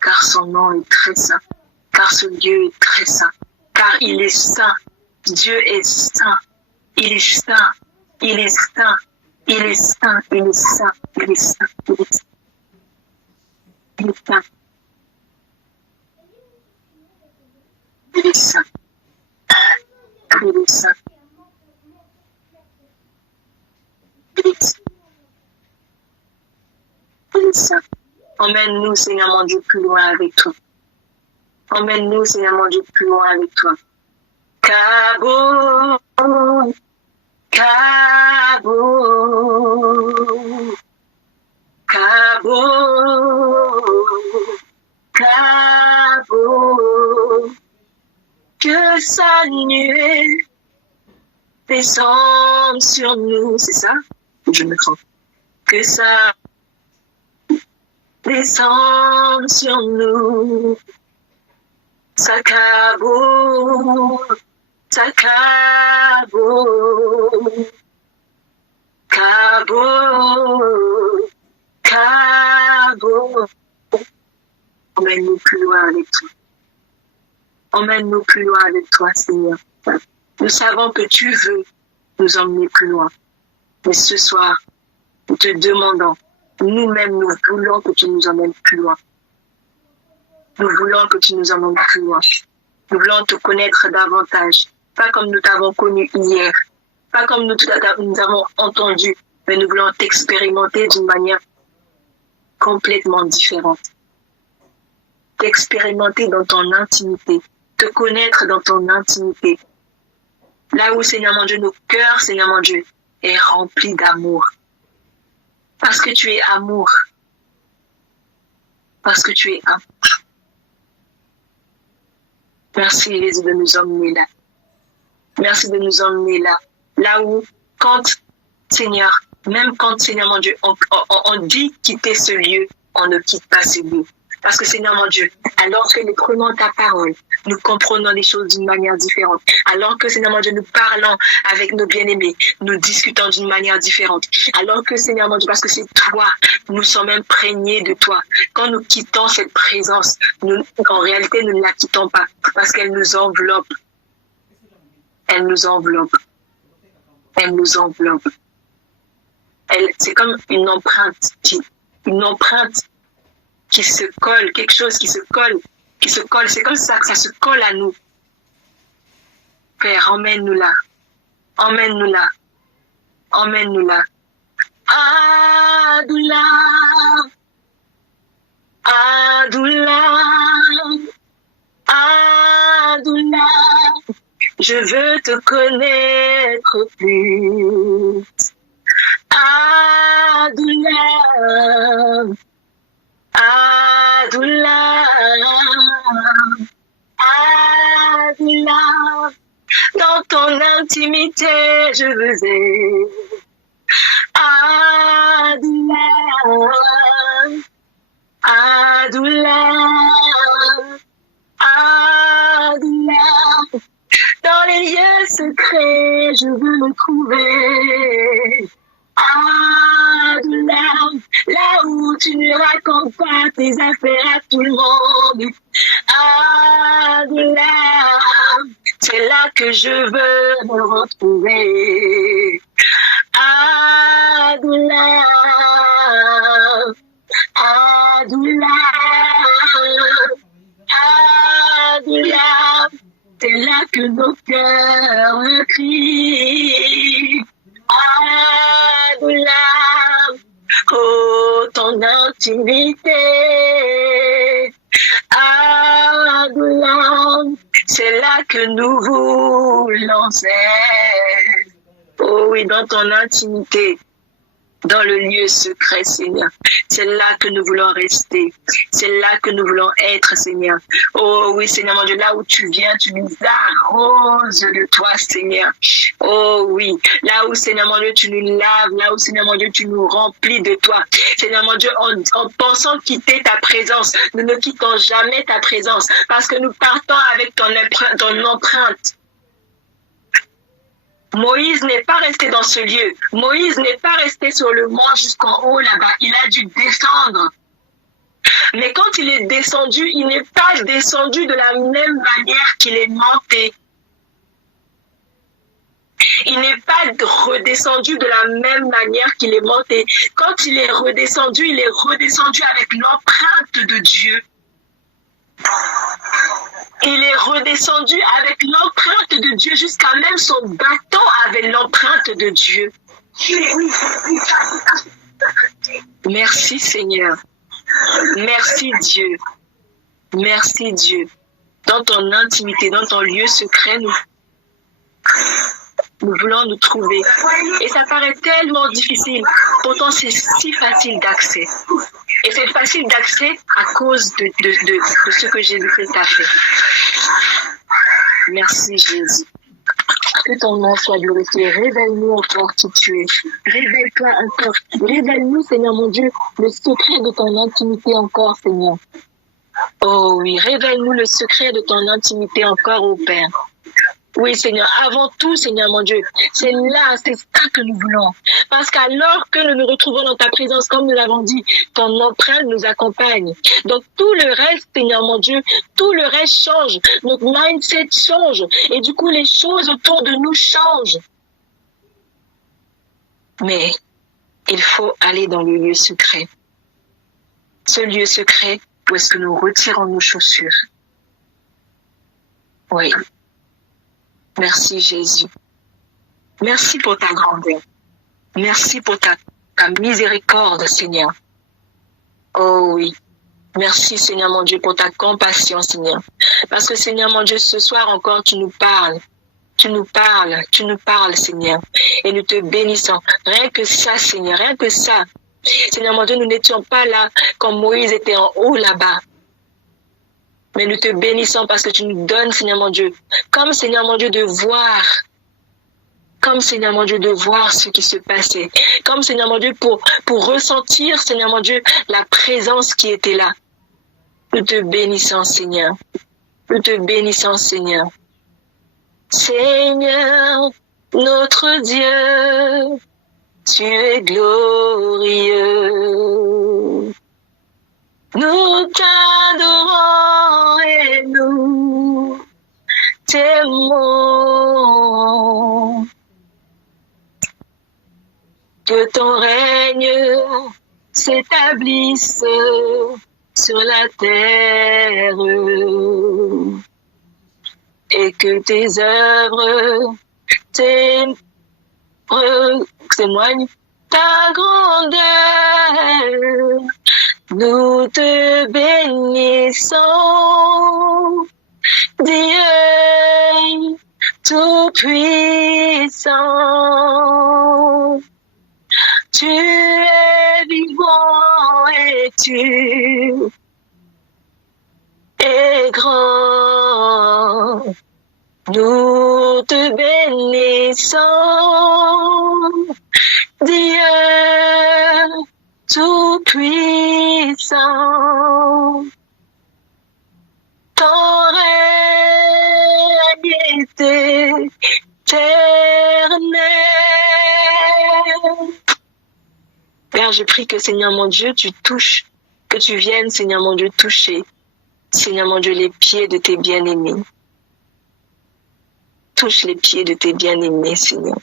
Car son nom est très saint. Car ce Dieu est très saint. Car il est saint. Dieu est saint. Il est saint. Il est saint. Il est saint. Il est saint. Il est saint. Il est saint. Il est saint. Il est saint. Il est saint. Il est saint. Emmène-nous, Seigneur mon Dieu, plus loin avec toi. Emmène-nous, Seigneur mon Dieu, plus loin avec toi. Cabo, Cabo, Cabo, Cabo, sa nuée descende sur nous. C'est ça? Je me trompe. Que ça descende sur nous. Sakabo, Sakabo, Kabo, Kabo. Emmène-nous plus loin avec toi. Emmène-nous plus loin avec toi, Seigneur. Nous savons que tu veux nous emmener plus loin. Mais ce soir, nous te demandons, nous-mêmes, nous voulons que tu nous emmènes plus loin. Nous voulons que tu nous emmènes plus loin. Nous voulons te connaître davantage. Pas comme nous t'avons connu hier. Pas comme nous avons entendu. Mais nous voulons t'expérimenter d'une manière complètement différente. T'expérimenter dans ton intimité. Te connaître dans ton intimité. Là où, Seigneur mon Dieu, nos cœurs, Seigneur mon Dieu, est rempli d'amour. Parce que tu es amour. Parce que tu es amour. Merci, Jésus, de nous emmener là. Merci de nous emmener là. Là où, Seigneur, même quand, Seigneur mon Dieu, on dit quitter ce lieu, on ne quitte pas ce lieu. Parce que, Seigneur mon Dieu, alors que nous prenons ta parole, nous comprenons les choses d'une manière différente. Alors que, Seigneur mon Dieu, nous parlons avec nos bien-aimés, nous discutons d'une manière différente. Alors que, Seigneur mon Dieu, parce que c'est toi, nous sommes imprégnés de toi. Quand nous quittons cette présence, en réalité, nous ne la quittons pas parce qu'elle nous enveloppe. Elle nous enveloppe. Elle nous enveloppe. C'est comme une empreinte qui se colle, quelque chose qui se colle. C'est comme ça que ça se colle à nous. Père, emmène-nous là. Emmène-nous là. Emmène-nous là. Adoula. Adoula. Adoula. Je veux te connaître plus. Adoula. Adoula, Adoula, dans ton intimité je veux être. Adoula, Adoula, Adoula, dans les lieux secrets je veux me trouver. Adoula, là où tu ne racontes pas tes affaires à tout le monde. Adoula, c'est là que je veux me retrouver. Adoula, Adoula, Adoula, c'est là que nos cœurs crient. Adoula, oh ton intimité. Adoula, c'est là que nous voulons être. Oh oui, dans ton intimité. Dans le lieu secret, Seigneur. C'est là que nous voulons rester. C'est là que nous voulons être, Seigneur. Oh oui, Seigneur mon Dieu, là où tu viens, tu nous arroses de toi, Seigneur. Oh oui, là où, Seigneur mon Dieu, tu nous laves, là où, Seigneur mon Dieu, tu nous remplis de toi. Seigneur mon Dieu, en pensant quitter ta présence, nous ne quittons jamais ta présence parce que nous partons avec ton empreinte. Moïse n'est pas resté dans ce lieu. Moïse n'est pas resté sur le mont jusqu'en haut là-bas. Il a dû descendre. Mais quand il est descendu, il n'est pas descendu de la même manière qu'il est monté. Il n'est pas redescendu de la même manière qu'il est monté. Quand il est redescendu avec l'empreinte de Dieu. Il est redescendu avec l'empreinte de Dieu, jusqu'à même son bâton avait l'empreinte de Dieu. Merci Seigneur. Merci Dieu. Merci Dieu. Dans ton intimité, dans ton lieu secret, nous voulons nous trouver. Et ça paraît tellement difficile. Pourtant, c'est si facile d'accès. Et c'est facile d'accès à cause de ce que Jésus-Christ a fait. Merci Jésus. Que ton nom soit glorifié. Révèle-nous encore qui tu es. Révèle-toi encore. Révèle-nous, Seigneur mon Dieu, le secret de ton intimité encore, Seigneur. Oh oui, révèle-nous le secret de ton intimité encore, ô Père. Oui, Seigneur, avant tout, Seigneur mon Dieu, c'est ça que nous voulons. Parce qu'alors que nous nous retrouvons dans ta présence, comme nous l'avons dit, ton empreinte nous accompagne. Donc tout le reste, Seigneur mon Dieu, tout le reste change. Notre mindset change. Et du coup, les choses autour de nous changent. Mais il faut aller dans le lieu secret. Ce lieu secret où est-ce que nous retirons nos chaussures. Oui. Merci Jésus. Merci pour ta grandeur. Merci pour ta miséricorde, Seigneur. Oh oui. Merci Seigneur mon Dieu pour ta compassion, Seigneur. Parce que Seigneur mon Dieu, ce soir encore, tu nous parles. Tu nous parles, Seigneur. Et nous te bénissons. Rien que ça, Seigneur, rien que ça. Seigneur mon Dieu, nous n'étions pas là quand Moïse était en haut là-bas. Mais nous te bénissons parce que tu nous donnes, Seigneur mon Dieu, comme Seigneur mon Dieu de voir, comme Seigneur mon Dieu de voir ce qui se passait, comme Seigneur mon Dieu pour ressentir, Seigneur mon Dieu, la présence qui était là. Nous te bénissons, Seigneur. Nous te bénissons, Seigneur. Seigneur, notre Dieu, tu es glorieux. Nous t'adorons et nous t'aimons. Que ton règne s'établisse sur la terre et que tes œuvres témoignent ta grandeur. Nous te bénissons, Dieu Tout-Puissant. Tu es vivant et tu es grand. Nous te bénissons, Dieu Tout-Puissant. Ton règne est éternel. Père, je prie que Seigneur mon Dieu, tu touches, que tu viennes, Seigneur mon Dieu, toucher, Seigneur mon Dieu, les pieds de tes bien-aimés. Touche les pieds de tes bien-aimés, Seigneur.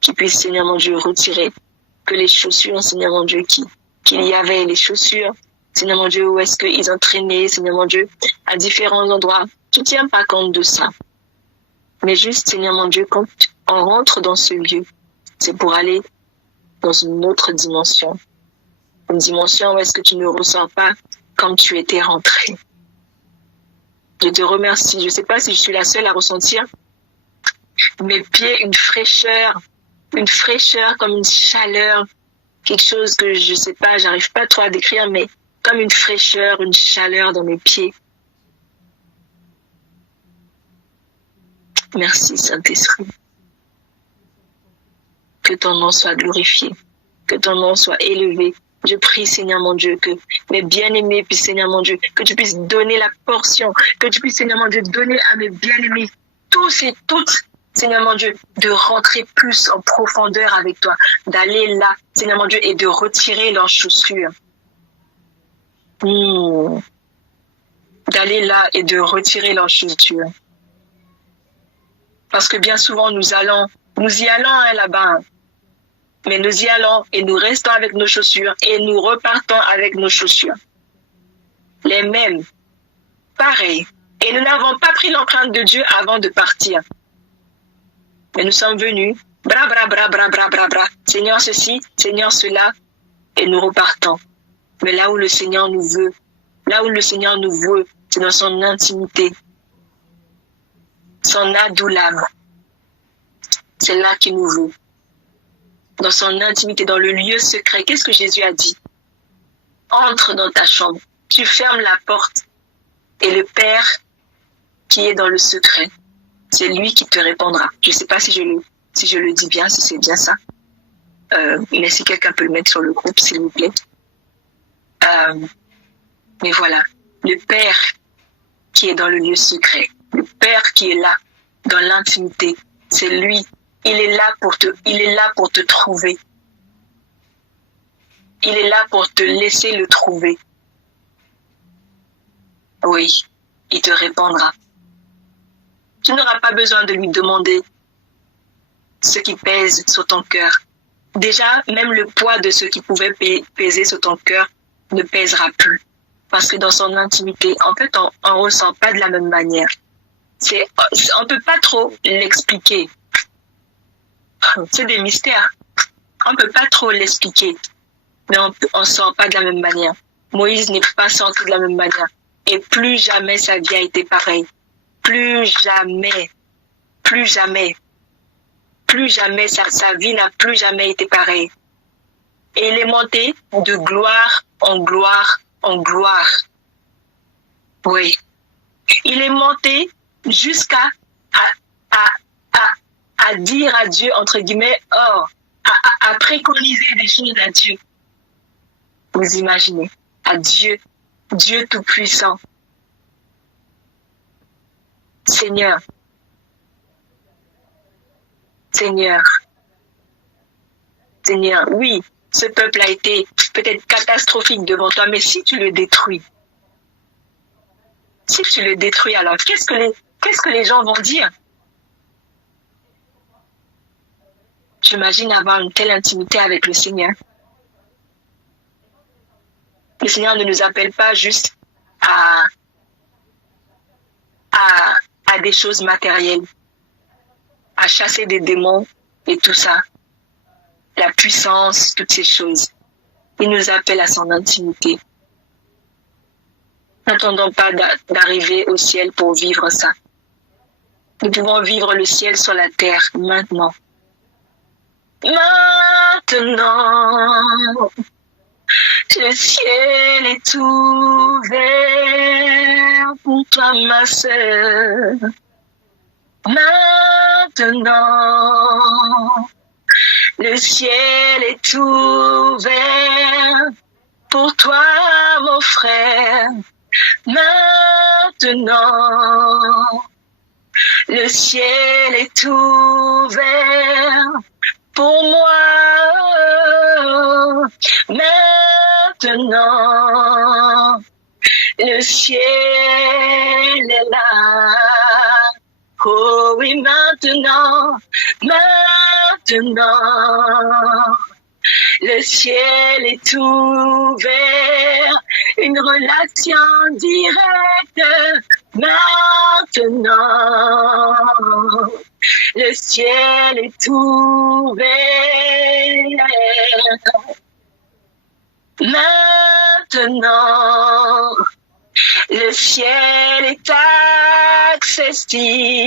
Qui puisse, Seigneur mon Dieu, retirer que les chaussures, Seigneur mon Dieu, qu'il y avait, les chaussures, Seigneur mon Dieu, où est-ce qu'ils ont traîné, Seigneur mon Dieu, à différents endroits. Tu ne tiens pas compte de ça. Mais juste, Seigneur mon Dieu, quand on rentre dans ce lieu, c'est pour aller dans une autre dimension. Une dimension où est-ce que tu ne ressens pas comme tu étais rentré. Je te remercie. Je ne sais pas si je suis la seule à ressentir mes pieds, une fraîcheur comme une chaleur, quelque chose que je sais pas, j'arrive pas trop à décrire, mais comme une fraîcheur, une chaleur dans mes pieds. Merci Saint-Esprit. Que ton nom soit glorifié, que ton nom soit élevé. Je prie, Seigneur mon Dieu, que mes bien-aimés puissent, Seigneur mon Dieu, que tu puisses donner la portion, que tu puisses, Seigneur mon Dieu, donner à mes bien-aimés, tous et toutes, Seigneur mon Dieu, de rentrer plus en profondeur avec toi, d'aller là, Seigneur mon Dieu, et de retirer leurs chaussures. D'aller là et de retirer leurs chaussures. Parce que bien souvent, nous y allons là-bas. Mais nous y allons et nous restons avec nos chaussures et nous repartons avec nos chaussures. Les mêmes. Pareil. Et nous n'avons pas pris l'empreinte de Dieu avant de partir. Mais nous sommes venus. Bra. Seigneur ceci, Seigneur cela. Et nous repartons. Mais là où le Seigneur nous veut, c'est dans son intimité. Son adoulam. C'est là qu'il nous veut. Dans son intimité, dans le lieu secret. Qu'est-ce que Jésus a dit? Entre dans ta chambre, tu fermes la porte et le Père qui est dans le secret, c'est lui qui te répondra. Je ne sais pas si je le dis bien, si c'est bien ça. Mais si quelqu'un peut le mettre sur le groupe, s'il vous plaît. Mais voilà, le Père qui est dans le lieu secret, le Père qui est là, dans l'intimité, c'est lui. Il est là pour te trouver. Il est là pour te laisser le trouver. Oui, il te répondra. Tu n'auras pas besoin de lui demander ce qui pèse sur ton cœur. Déjà, même le poids de ce qui pouvait peser sur ton cœur ne pèsera plus. Parce que dans son intimité, en fait, on ressent pas de la même manière. On peut pas trop l'expliquer. C'est des mystères. On peut pas trop l'expliquer. Mais on sort pas de la même manière. Moïse n'est pas sorti de la même manière. Et plus jamais sa vie a été pareille. Plus jamais sa vie n'a plus jamais été pareille. Et il est monté de gloire en gloire en gloire. Oui. Il est monté jusqu'à à dire à Dieu, entre guillemets, à préconiser des choses à Dieu. Vous imaginez, à Dieu Tout-Puissant. Seigneur, oui, ce peuple a été peut-être catastrophique devant toi, mais si tu le détruis, alors qu'est-ce que les gens vont dire? J'imagine avoir une telle intimité avec le Seigneur. Le Seigneur ne nous appelle pas juste à des choses matérielles, à chasser des démons et tout ça, la puissance, toutes ces choses. Il nous appelle à son intimité. N'attendons pas d'arriver au ciel pour vivre ça. Nous pouvons vivre le ciel sur la terre maintenant. Maintenant, le ciel est ouvert pour toi, ma sœur. Maintenant, le ciel est ouvert pour toi, mon frère. Maintenant, le ciel est ouvert pour moi. Maintenant, le ciel est là. Oh oui, maintenant, le ciel est ouvert, une relation directe. Maintenant, le ciel est ouvert. Maintenant, le ciel est accessible.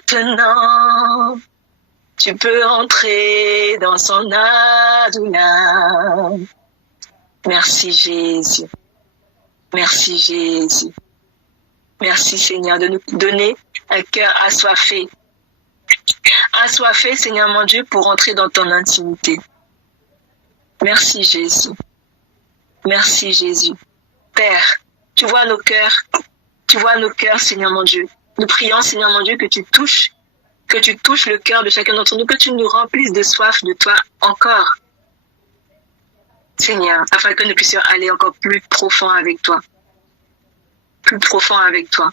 Maintenant, tu peux entrer dans son adoula. Merci Jésus. Merci Jésus. Merci Seigneur de nous donner un cœur assoiffé. Assoiffé, Seigneur mon Dieu, pour entrer dans ton intimité. Merci Jésus. Merci Jésus. Père, tu vois nos cœurs. Tu vois nos cœurs, Seigneur mon Dieu. Nous prions, Seigneur mon Dieu, que tu touches le cœur de chacun d'entre nous, que tu nous remplisses de soif de toi encore. Seigneur, afin que nous puissions aller encore plus profond avec toi. Plus profond avec toi.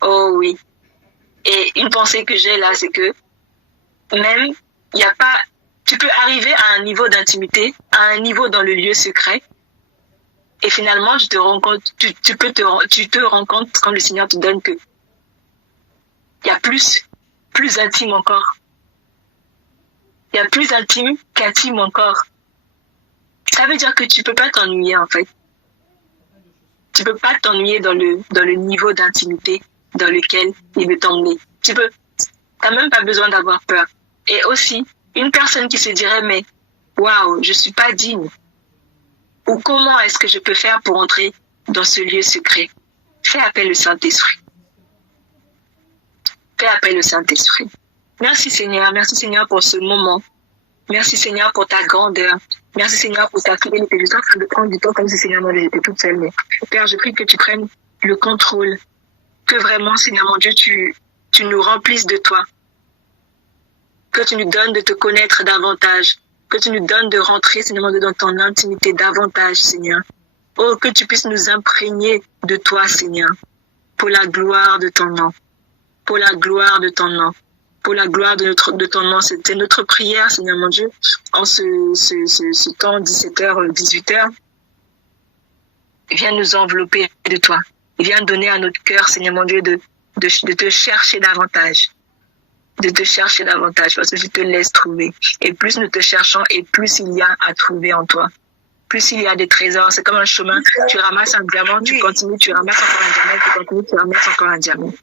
Oh oui. Et une pensée que j'ai là, c'est que même, tu peux arriver à un niveau d'intimité, à un niveau dans le lieu secret, et finalement, tu te rends compte quand le Seigneur te donne que il y a plus intime encore. Il y a plus intime qu'intime encore. Ça veut dire que tu peux pas t'ennuyer, en fait. Tu peux pas t'ennuyer dans le niveau d'intimité dans lequel il veut t'emmener. T'as même pas besoin d'avoir peur. Et aussi, une personne qui se dirait, mais, waouh, je suis pas digne. Ou comment est-ce que je peux faire pour entrer dans ce lieu secret? Fais appel au Saint-Esprit. Fais appel au Saint-Esprit. Merci Seigneur pour ce moment. Merci Seigneur pour ta grandeur. Merci Seigneur pour ta fidélité. Je suis en train de prendre du temps comme si Seigneur moi j'étais toute seule. Mais Père, je prie que tu prennes le contrôle. Que vraiment Seigneur mon Dieu, tu nous remplisses de toi. Que tu nous donnes de te connaître davantage. Que tu nous donnes de rentrer Seigneur mon Dieu dans ton intimité davantage Seigneur. Oh, que tu puisses nous imprégner de toi Seigneur. Pour la gloire de ton nom. Pour la gloire de ton nom. Pour la gloire de ton nom. C'était notre prière, Seigneur mon Dieu, en ce temps, 17h, 18h. Viens nous envelopper de toi. Viens donner à notre cœur, Seigneur mon Dieu, de te chercher davantage. De te chercher davantage, parce que je te laisse trouver. Et plus nous te cherchons, et plus il y a à trouver en toi. Plus il y a des trésors, c'est comme un chemin. Tu ramasses un diamant, tu continues, tu ramasses encore un diamant, tu continues, tu ramasses encore un diamant.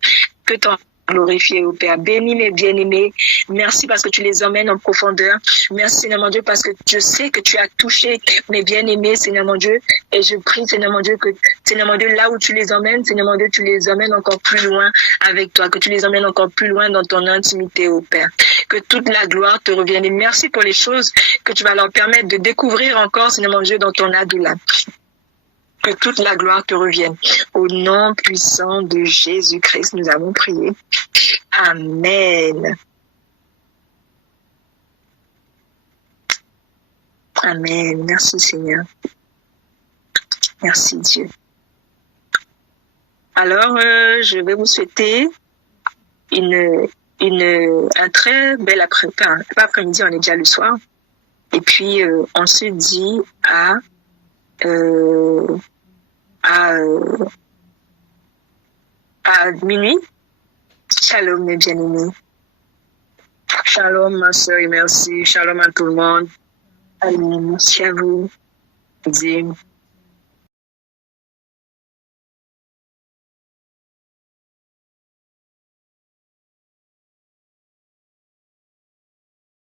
Que ton glorifié au Père. Bénis mes bien-aimés. Merci parce que tu les emmènes en profondeur. Merci Seigneur mon Dieu parce que je sais que tu as touché mes bien-aimés Seigneur mon Dieu. Et je prie Seigneur mon Dieu que Seigneur mon Dieu là où tu les emmènes Seigneur mon Dieu tu les emmènes encore plus loin avec toi. Que tu les emmènes encore plus loin dans ton intimité au Père. Que toute la gloire te revienne. Et merci pour les choses que tu vas leur permettre de découvrir encore Seigneur mon Dieu dans ton adoula. Que toute la gloire te revienne. Au nom puissant de Jésus-Christ, nous avons prié. Amen. Amen. Merci Seigneur. Merci Dieu. Alors, je vais vous souhaiter un très bel après-midi, on est déjà le soir. Et puis, on se dit à minuit. Shalom mes bien-aimés. Shalom ma soeur et merci. Shalom à tout le monde. Amen. Merci à vous. Dieu.